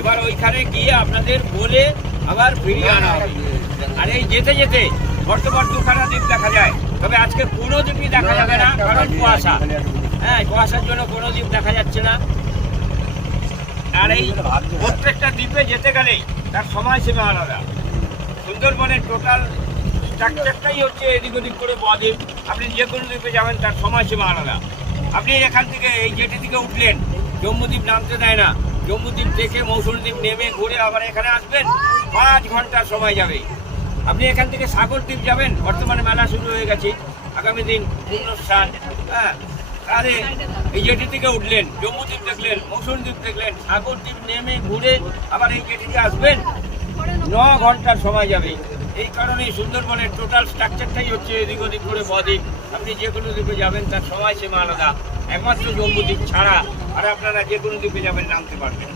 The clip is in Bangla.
এবার ওইখানে গিয়ে আপনাদের বলে আবার ফিরিয়ে আনা হবে। আর এই যেতে যেতে বর্তমান দুখানা দ্বীপ দেখা যায়, তবে আজকে কোনো দ্বীপই দেখা যাবে না, কারণ কুয়াশা। হ্যাঁ, কুয়াশার জন্য কোনো দ্বীপ দেখা যাচ্ছে না। আর এই প্রত্যেকটা দ্বীপে যেতে গেলেই তার সময়সীমা আলাদা। সুন্দরবনের টোটাল স্ট্রাকচারটাই হচ্ছে এদিক ওদিক করে বদ্বীপ। আপনি যে কোনো দ্বীপে যাবেন তার সময়সীমা আলাদা। আপনি এখান থেকে এই জেটি থেকে উঠলেন, জম্বুদ্বীপ নামতে দেয় না, জম্বুদ্বীপ থেকে মৌসুমদ্বীপ নেমে ঘুরে আবার এখানে আসবেন, 5 ঘন্টার সময় যাবে। আপনি এখান থেকে সাগরদ্বীপ যাবেন, বর্তমানে মেলা শুরু হয়ে গেছে, আগামী দিন অনুষ্ঠান। হ্যাঁ, তাহলে এই জেটি থেকে উঠলেন, জম্বুদ্বীপ দেখলেন, মৌসুমদ্বীপ দেখলেন, সাগরদ্বীপ নেমে ঘুরে আবার এই জেটিতে আসবেন, 9 ঘন্টার সময় যাবে। এই কারণে সুন্দরবনের টোটাল স্ট্রাকচারটাই হচ্ছে এদিক ওদিক করে বদ্বীপ। আপনি যে কোনো দ্বীপে যাবেন তার সময়সীমা আলাদা, একমাত্র জম্বুদ্বীপ ছাড়া। আর আপনারা যে কোনো দ্বীপে যাবেন নামতে পারবেন।